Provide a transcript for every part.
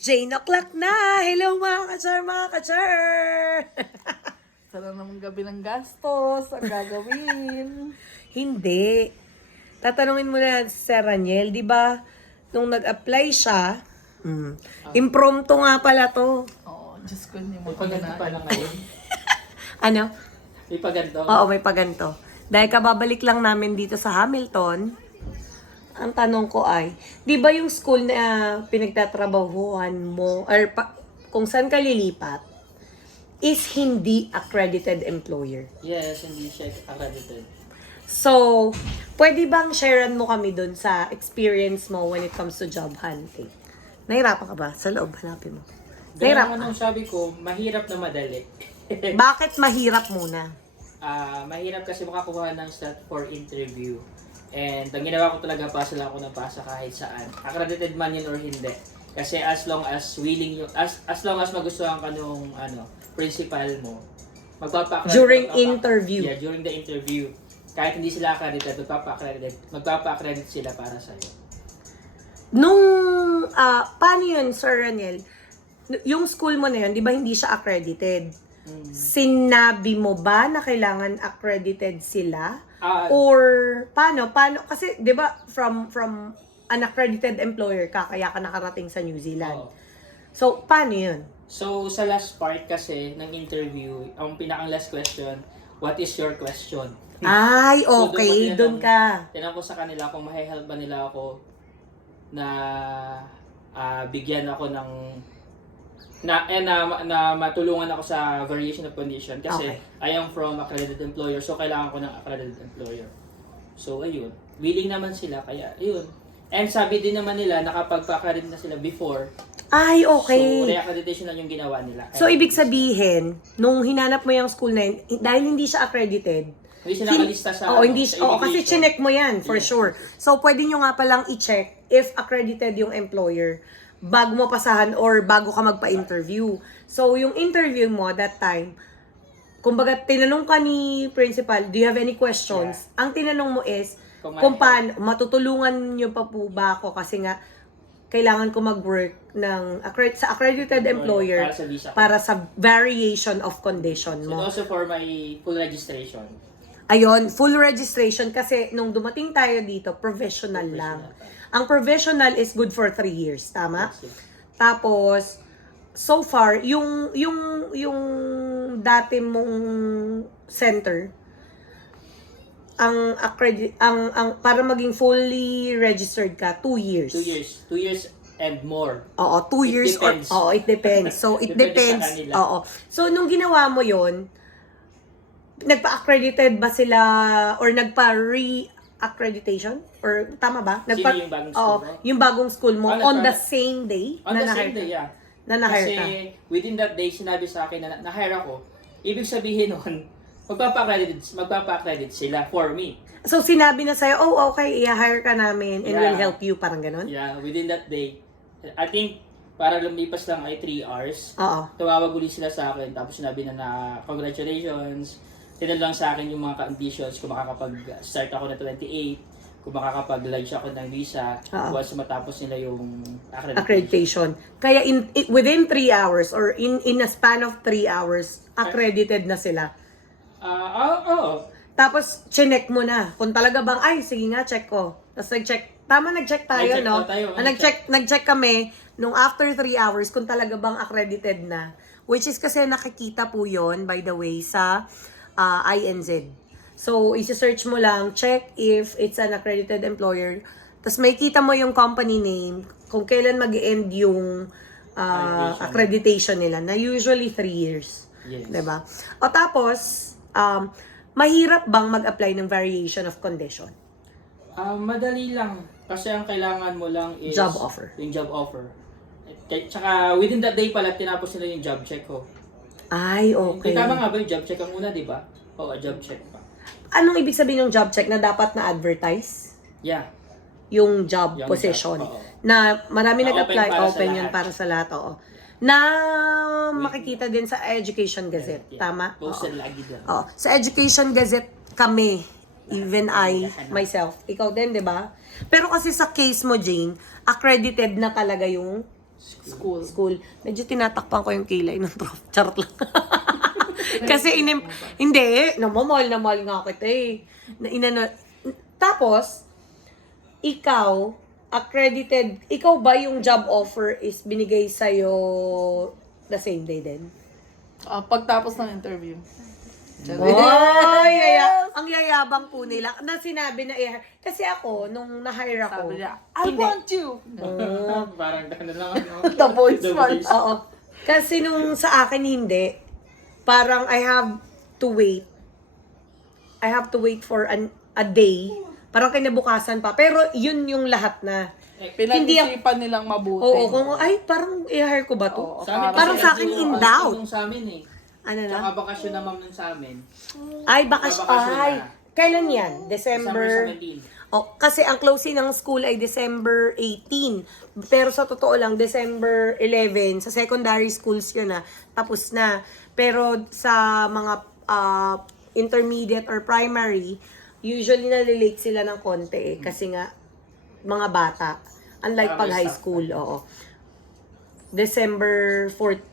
Jane o'clock na! Hello mga ka-char! Sana naman gabi ng gastos, ang gagawin. Hindi. Tatanungin mo na si Sir Raniel, di ba? Nung nag-apply siya, impromptu nga pala to. Oo, Diyos ko, hindi mo May paganto pa lang ngayon. Ano? May paganto. Oo, may paganto. Dahil kababalik lang namin dito sa Hamilton, ang tanong ko ay, di ba yung school na pinagtatrabahuhan mo, or kung saan ka lilipat, is hindi accredited employer? Yes, hindi siya accredited. So, pwede bang sharean mo kami dun sa experience mo when it comes to job hunting? Nahirapan ka ba? Sa loob, hanapin mo. Dahil Nahirapan naman nung sabi ko, mahirap na madali. Bakit mahirap muna? Mahirap kasi makakuha ng slot for interview. And ang ginawa ko talaga, pasa lang ako ng pasa kahit saan. Accredited man yun or hindi. Kasi as long as willing you, as long as magustuhan ka nung principal mo, During interview. Yeah, during the interview. Kahit hindi sila accredited, magpapa-accredit sila para sa'yo. Nung, paano yun, Sir Raniel? Yung school mo na yun, di ba hindi siya accredited? Sinabi mo ba na kailangan accredited sila? Or paano? Kasi 'di ba from an accredited employer ka kaya ka nakarating sa New Zealand. Oo. So paano 'yun? So, sa last part kasi ng interview, ang pinakang last question, what is your question? Ay, So, okay, doon ka. Tinanong ko sa kanila kung mahe-help ba nila ako na bigyan ako ng na matulungan ako sa variation of condition kasi Okay. I am from accredited employer, so kailangan ko ng accredited employer. So ayun, willing naman sila kaya ayun. And sabi din naman nila nakapagpa-accredit na sila before. Ay, So okay. re-accreditation lang yung ginawa nila. So ibig sabihin, nung hinanap mo yung school na yun, dahil hindi siya accredited, hindi siya nakalista sa kasi immigration. chinek mo yan, for Yes. sure. So, pwede nyo nga palang i-check if accredited yung employer bago mo pasahan or bago ka magpa-interview. So, yung interview mo that time, kumbaga, tinanong ka ni principal, do you have any questions? Ang tinanong mo is, kung paano, matutulungan nyo pa po ba ako kasi nga, kailangan ko mag-work sa accredited employer Para sa visa ko. para sa variation of condition And mo. also for my full registration. Ayun, full registration kasi nung dumating tayo dito, professional lang. Ang professional is good for 3 years, tama? Yes, yes. Tapos, so far, yung dati mong center, ang para maging fully registered ka, 2 years. 2 years. 2 years and more. Oo, 2 It years. depends. It depends. So, it Depende depends. sa kanila. Oo. So, nung ginawa mo yon, nagpa-accredited ba sila or nagpa-re-accreditation? Or tama ba? Sino yung bagong school mo? Yung bagong school mo on Nagpa- the same day On the same day, yeah. na na-hire Kasi ka. within that day, sinabi sa akin na na-hire ako. Ibig sabihin nun, magpapa-accredit sila for me. So, sinabi na sa'yo, okay, i-hire ka namin and Yeah. we'll help you, parang ganun? Yeah, within that day. I think, para lumipas lang ay 3 hours. Oo. Tumawag ulit sila sa akin, tapos sinabi na congratulations. Tinanong lang sa akin yung mga conditions, kung makakapag-start ako na 28, kung makakapag-lodge ako ng visa, once matapos nila yung Accreditation. Kaya within 3 hours or in a span of 3 hours, accredited na sila. Oo. Tapos, chinek mo na. Kung talaga bang, ay, sige nga, check ko. Tapos nag-check. Tama, nag-check tayo, Nag-check no? tayo, Nag-check kami nung after 3 hours kung talaga bang accredited na. Which is kasi nakikita po yon by the way, sa INZ. So, isi-search mo lang, check if it's an accredited employer. Tapos may kita mo yung company name, kung kailan mag-end yung accreditation nila, na usually 3 years. Yes. Diba? O tapos, mahirap bang mag-apply ng variation of condition? Madali lang. Kasi ang kailangan mo lang is Job offer. Yung job offer. Tsaka within that day pala, tinapos nila yung job check ko. Ay, okay. Tama nga ba yung job check ang una, di ba? Oo, job check pa. Anong ibig sabihin ng job check na dapat na-advertise? Yeah. Yung job Yung position. job, oo. Na marami Na nag-apply, open para sa open yun lahat. para sa lahat, oo. Na makikita din sa Education Gazette, Yeah. tama? Posted Oo. lagi doon. Oo. Sa Education Gazette kami, even I, myself, ikaw din, di ba? Pero kasi sa case mo, Jane, accredited na talaga yung School. School. Medyo tinatakpan ko yung kilay ng prof. Charot lang. Kasi hindi, namamahal na mahal nga kita eh. Tapos, ikaw, accredited, ikaw ba yung job offer is binigay sa'yo the same day din? Pagtapos ng interview. Ay, ang yayabang po nila na sinabi na kasi ako, nung na-hire ako, Sabi niya, I want you! Parang gano'n lang. The voice one. oo. Kasi nung sa akin hindi, parang I have to wait. I have to wait for a day. Parang kinabukasan pa. Pero yun yung lahat na. Pinag-isipan nilang mabuti. Oo, kung parang i-hire ko ba to? Oo, Sa amin Parang kasi sa akin yung in doubt. Yung sa amin eh. Ano na? Tsaka bakasyon na ma'am nun sa amin. Ay, Babakasyon ay. na. Kailan yan? December December? 17. Oh, kasi ang closing ng school ay December 18. Pero sa totoo lang, December 11. Sa secondary schools yun na. Tapos na. Pero sa mga intermediate or primary, usually na-relate sila ng konti eh. Kasi nga, mga bata. Unlike pag high school, oo. December 4,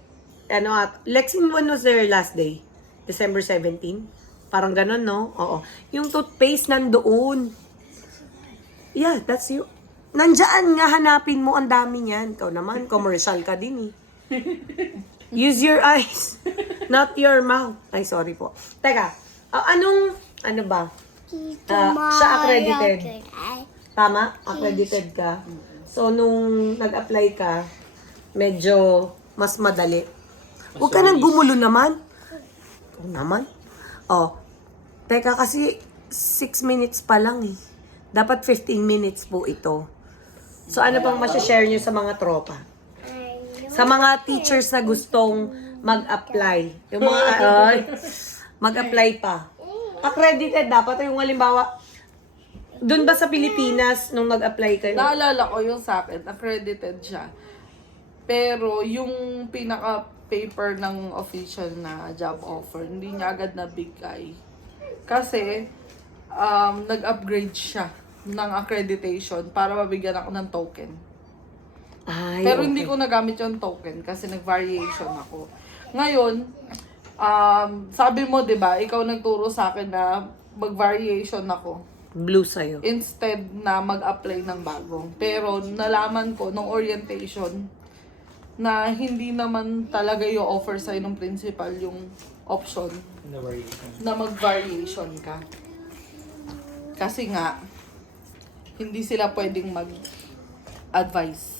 Lexing, when was their last day? December 17? Parang ganun, no? Oo. Yung toothpaste nandoon. Yeah, that's you. Nandyan nga, hanapin mo, ang dami niyan. Ikaw naman, commercial ka din eh. Use your eyes, not your mouth. Ay, sorry po. Teka, ano ba? Siya accredited. Tama? Accredited ka. So, nung nag-apply ka, medyo mas madali. Huwag ka nang gumulo naman. Oo naman. Teka, kasi 6 minutes pa lang eh. Dapat 15 minutes po ito. So, ano pang masashare nyo sa mga tropa? Sa mga teachers na gustong mag-apply. Yung mga, mag-apply pa. Accredited dapat. Yung halimbawa, doon ba sa Pilipinas, nung nag-apply kayo? Naalala ko yung sa akin, accredited siya. Pero yung pinaka-paper ng official na job offer, hindi niya agad nabigay. Kasi, nag-upgrade siya ng accreditation para mabigyan ako ng token. Ay, Pero okay. hindi ko nagamit yung token kasi nag-variation ako. Ngayon, sabi mo, 'di ba, ikaw nagturo sa akin na mag-variation ako Blue sa'yo. instead na mag-apply ng bago. Pero nalaman ko nung orientation na hindi naman talaga yung offer sa'yo ng principal yung option No worries. na mag-variation ka. Kasi nga, hindi sila pwedeng mag-advise.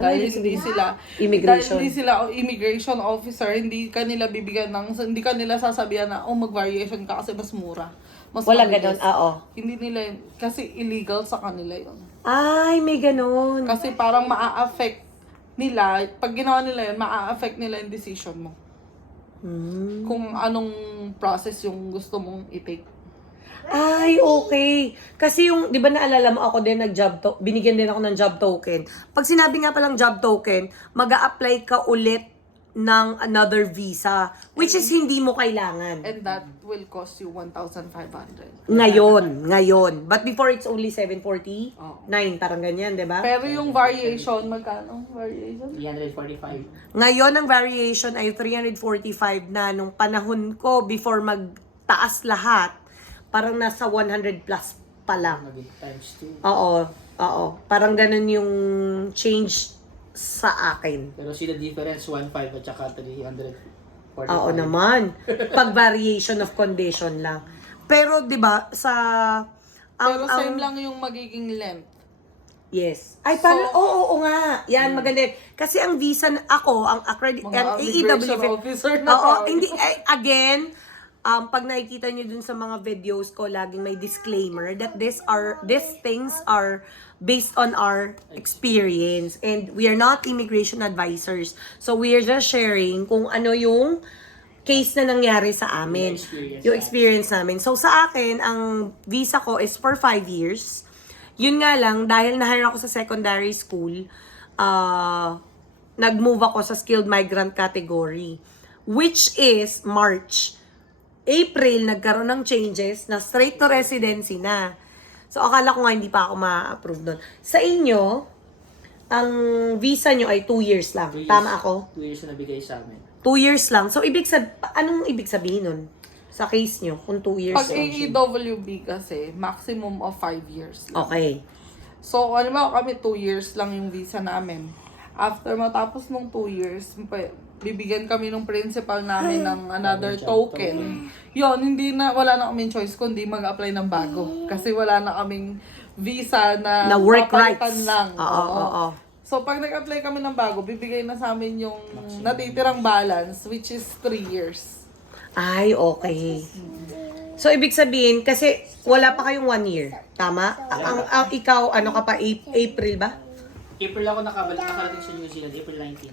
Dahil hindi sila Immigration. Dahil hindi sila immigration officer, hindi kanila bibigyan hindi kanila sasabihan na mag-variation ka kasi mas mura. Mas Wala mabilis. ganun, oo. Hindi nila yun. Kasi illegal sa kanila yun. Ay, may ganun. Kasi parang maa-affect nila, pag ginawa nila yun, maa-affect nila yung decision mo. Kung anong process yung gusto mong i-take. Ay, okay. Kasi yung, di ba naalala mo ako din binigyan din ako ng job token. Pag sinabi nga palang job token, mag-a-apply ka ulit ng another visa, which is hindi mo kailangan. And that will cost you 1,500. Ngayon. But before it's only 749, Oo. parang ganyan, di ba? Pero yung variation, magkano? Variation? 345. Ngayon, ang variation ay 345 na nung panahon ko before magtaas lahat, parang nasa 100 plus pa lang. Naging times 2. Oo. Parang ganun yung change sa akin. Pero see the difference, 1.5 at saka 345. Oo naman. Pag variation of condition lang. Pero 'di ba Pero same lang yung magiging length. Yes. Ay, parang, oo nga. Yan, maganda. Kasi ang visa, ang Mga immigration officer na Oo, tayo. hindi, again, pag nakikita nyo dun sa mga videos ko, laging may disclaimer that these things are based on our experience. And we are not immigration advisors. So, we are just sharing kung ano yung case na nangyari sa amin. Yung experience namin. So, sa akin, ang visa ko is for 5 years. Yun nga lang, dahil na-hire ako sa secondary school, nag-move ako sa skilled migrant category. Which is March. April, nagkaroon ng changes na straight to residency na. So, akala ko nga hindi pa ako ma-approve doon. Sa inyo, ang visa nyo ay 2 years lang. 2 years. Tama ako? 2 years na nabigay sa amin. 2 years lang. So, anong ibig sabihin nun? Sa case nyo, kung 2 years Pag lang. AEWB kasi, maximum of 5 years lang. Okay. So, alam mo, kami 2 years lang yung visa namin. After matapos ng 2 years, bibigyan kami ng principal namin ng another token. Yon, wala na kaming choice kundi mag-apply ng bago. Kasi wala na kaming visa na work papalitan rights. lang. Oo. So, pag nag-apply kami ng bago, bibigay na sa amin yung natitirang balance, which is 3 years. Ay, okay. So, ibig sabihin, kasi wala pa kayong 1 year. Tama? Ang ikaw, ano ka pa, April ba? April ako nakarating sa New Zealand, April 19.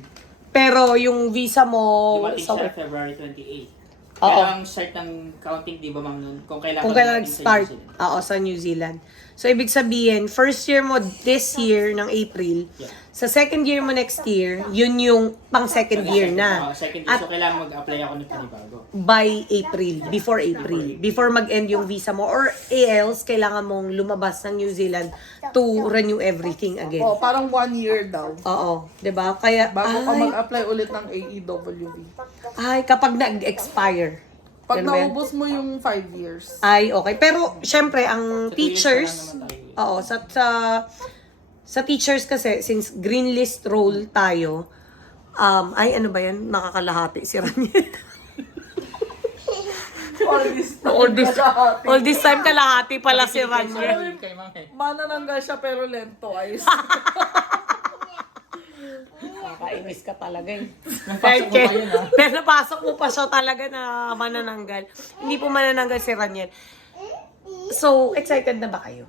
Pero yung visa mo, Dumating sa siya February 28. Oo. Kaya ang start ng counting, di ba ma'am nun? Kung kailan kung kailan dumating sa start, New Zealand. sa New Zealand. So, ibig sabihin, first year mo this year ng April, Yeah. sa second year mo next year, yun yung pang second year na. Second year, At so kailangan mag-apply ako ng panibago. by April, before mag-end yung visa mo, or else, kailangan mong lumabas ng New Zealand to renew everything again. Oh, parang 1 year daw. Oo, 'di ba? Kaya Bago ka mag-apply ulit ng AEWB. kapag nag-expire. Pag Ganun ba yan? naubos mo yung 5 years. Ay, okay. Pero syempre ang Sa 2 years pa teachers, lang naman tayo. oo, sa teachers kasi since green list role tayo, ay ano ba 'yan? Nakakalahati si Raniel. all this time kalahati pala si Raniel. Kay ma'am eh. Manananggal siya pero lento ayos. Nakakainis ka talaga eh. Napasok mo pa yun, ha? Pero napasok mo pa siya talaga na manananggal. Hindi po manananggal si Raniel. So, excited na ba kayo?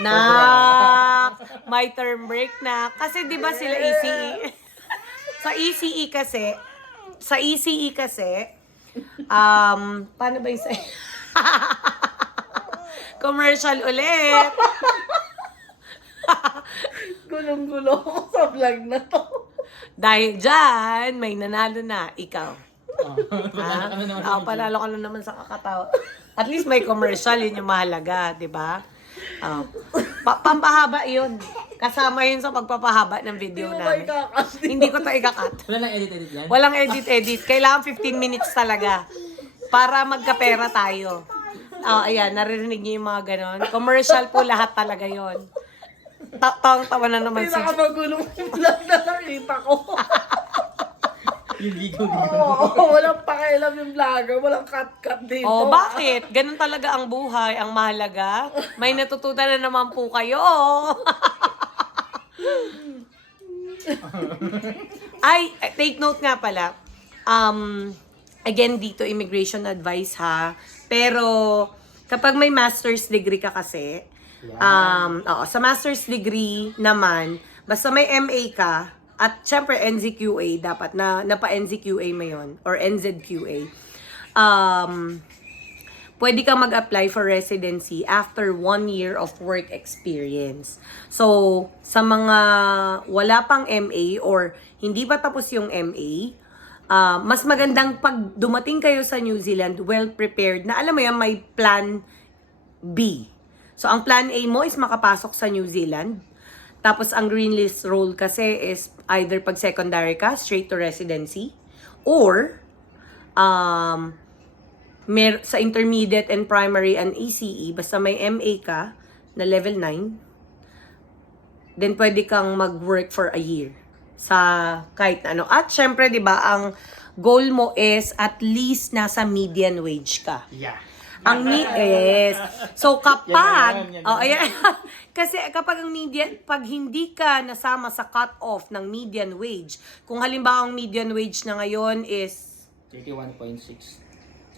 Na may term break na. Kasi di ba sila ECE? sa ECE kasi, paano ba yung commercial ulit. Gulong-gulo ako sa vlog na to. Dahil dyan, may nanalo na, ikaw. Panalo ka na naman. Panalo ka na naman sa kakatawa. At least may commercial, yun yung mahalaga, di ba? Pampahaba yun. Kasama yun sa pagpapahaba ng video namin. Hindi ko to ikakat. Wala nang edit-edit yan? Walang edit-edit. Kailangan 15 minutes talaga. Para magkapera tayo. Ayan, naririnig niyo yung mga ganon. Commercial po lahat talaga yon. Tawang-tawa na naman si... Pinakamagulong vlog na nakita ko. Yung ligaw-ligaw. Oo, walang pakialam yung vlogger. Walang cut-cut dito. Oh, bakit? Ganun talaga ang buhay, ang mahalaga. May natutunan na naman po kayo. Ay, take note nga pala. Again, dito, immigration advice ha. Pero, kapag may master's degree ka kasi, sa master's degree naman, basta may MA ka, at syempre NZQA, dapat na napa-NZQA mo yun, or NZQA, pwede kang mag-apply for residency after 1 year of work experience. So, sa mga wala pang MA or hindi pa tapos yung MA, mas magandang pag dumating kayo sa New Zealand, well-prepared na, alam mo yan, may plan B. So, ang plan A mo is makapasok sa New Zealand. Tapos, ang green list role kasi is either pag secondary ka, straight to residency, or sa intermediate and primary and ECE, basta may MA ka na level 9, then pwede kang mag-work for a year sa kahit na ano. At syempre, di ba, ang goal mo is at least nasa median wage ka. Yeah. Yes. So kapag Yan. ayan. Kasi kapag pag hindi ka nasama sa cut-off ng median wage, kung halimbawa ang median wage na ngayon is 31.6.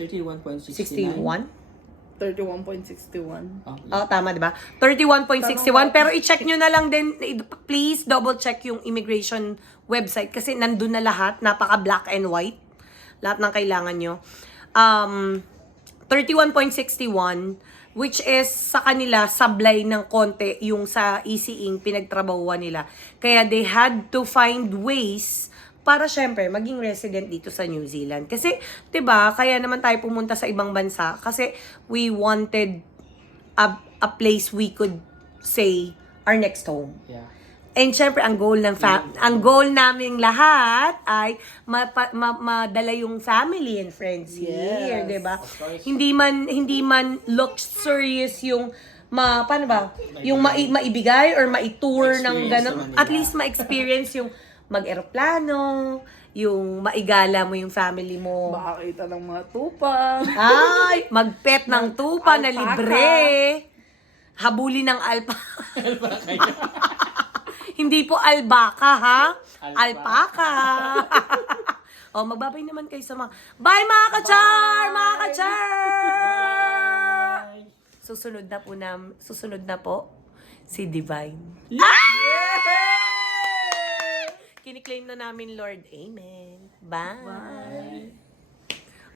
31.61. 61? 31.61. Oh, tama, di ba? 31.61. Pero i-check nyo na lang din, please double check yung immigration website kasi nandun na lahat, napaka black and white. Lahat ng kailangan nyo. 31.61, which is sa kanila, sablay ng konti yung sa ECE pinagtrabahuan nila. Kaya they had to find ways para syempre maging resident dito sa New Zealand. Kasi, 'di ba, kaya naman tayo pumunta sa ibang bansa kasi we wanted a place we could say our next home. Yeah. And syempre, ang goal naming lahat ay madala yung family and friends here, Yes. 'di ba? Of course. Hindi man luxurious yung paano ba? Yung maibigay or maitour ng Experience ganun. naman nila. At least ma-experience yung mag-eroplano, yung maigala mo yung family mo. Makakita ng mga tupa. Ay, magpet ng tupa na Alpaca. libre. Habuli ng Hindi po albaka, ha? Alpaca. O, magbabay naman kayo sa mga... Bye, mga ka-char! Mga ka-char! Susunod na po, si Divine. Kiniklaim na namin, Lord. Amen. Bye.